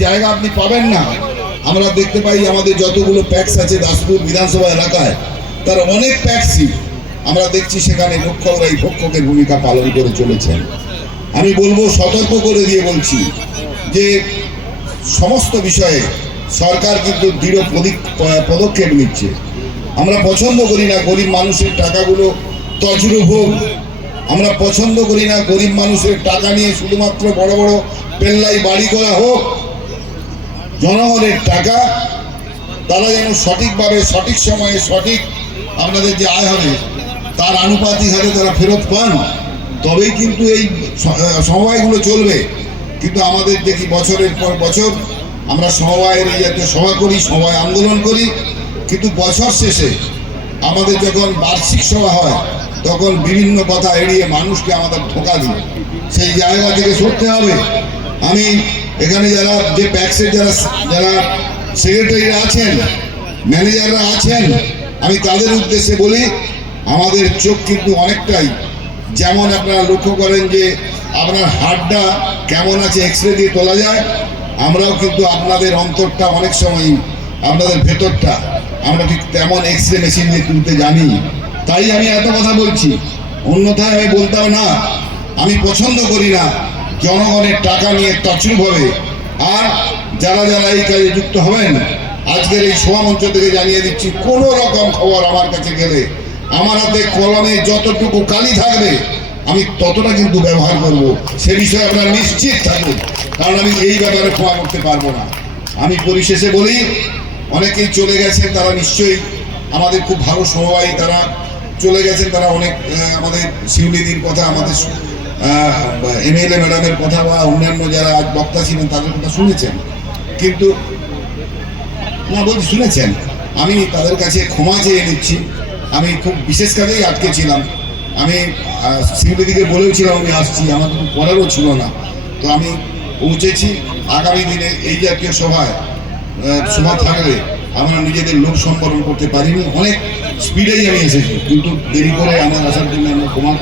জায়গা আপনি পাবেন না। আমরা দেখতে পাই আমাদের যতগুলো প্যাক্স আছে দাসপুর বিধানসভা এলাকায়, তার অনেক প্যাক্সই আমরা দেখছি সেখানে রক্ষকরা এই ভক্ষকের ভূমিকা পালন করে চলেছেন। আমি বলব, সতর্ক করে দিয়ে বলছি যে সমস্ত বিষয়ে সরকার কিন্তু দৃঢ় পদি- পদক্ষেপ নিচ্ছে। আমরা পছন্দ করি না গরিব মানুষের টাকাগুলো, তছরূপ হোক। আমরা পছন্দ করি না গরিব মানুষের টাকা নিয়ে শুধুমাত্র বড় বড় পেল্লাই বাড়ি করা হোক। জনগণের টাকা, তারা যেন সঠিকভাবে, সঠিক সময়ে সঠিক আপনাদের যে আয় হবে, তার আনুপাতিক হারে তারা ফেরত পান, তবেই কিন্তু এই সমবায়গুলো চলবে। কিন্তু আমাদের দেখি বছরের পর বছর আমরা সমবায়ের এই জাতীয় সভা করি, সমবায় আন্দোলন করি। কিন্তু বছর শেষে আমাদের যখন বার্ষিক সভা হয়, তখন বিভিন্ন কথা এড়িয়ে মানুষকে আমাদের ধোকা দিই। সেই জায়গা থেকে সরতে হবে। আমি এখানে যারা যে প্যাক্সের যারা যারা সেক্রেটারিরা আছেন ম্যানেজাররা আছেন, আমি তাদের উদ্দেশ্যে বলি, আমাদের চোখ কিন্তু অনেকটাই যেমন আপনারা লক্ষ্য করেন যে আপনার হাড়টা কেমন আছে এক্স রে দিয়ে তোলা যায়, আমরাও কিন্তু আপনাদের অন্তরটা অনেক সময় আপনাদের ভেতরটা আমরা ঠিক তেমন এক্স রে মেশিন দিয়ে তুলতে জানি। তাই আমি এত কথা বলছি। অন্যথায় আমি বলতাম না, আমি পছন্দ করি না। জনগণের টাকা নিয়ে তছরূপ হবে। আর যারা যারা এই কাজে যুক্ত হবেন, আজকের এই সভামঞ্চ থেকে জানিয়ে দিচ্ছি, কোনো রকম খবর আমার কাছে গেলে, আমার হাতে কলমে যতটুকু কালি থাকবে, আমি ততটা কিন্তু ব্যবহার করব। সে বিষয়ে আপনারা নিশ্চিত থাকুন, কারণ আমি এই ব্যাপারে ক্ষমা করতে পারব না। আমি পরিশেষে বলি, অনেকেই চলে গেছেন, তারা নিশ্চয়ই আমাদের খুব ভালো সমবায়, তারা চলে গেছেন, তারা অনেক আমাদের শিউলিদির কথা আমাদের এমএলএ ম্যাডামের কথা বা অন্যান্য যারা বক্তা ছিলেন, তাদের কথা শুনেছেন। কিন্তু, না, বলছি শুনেছেন। আমি তাদের কাছে ক্ষমা চেয়ে নিচ্ছি। আমি খুব বিশেষ কাজেই আটকে ছিলাম। আমি সিউলিদিকে বলেওছিলাম আমি আসছি। আমার কিছু করারও ছিল না। তো আমি পৌঁছেছি। আগামী দিনে এই জাতীয় সভায় সভা থাকলে আমরা নিজেদের লোক সম্বরণ করতে পারিনি। অনেক স্পিডেই আমি এসেছি। কিন্তু দেরি করে আমার আসার জন্য আমরা ক্ষমা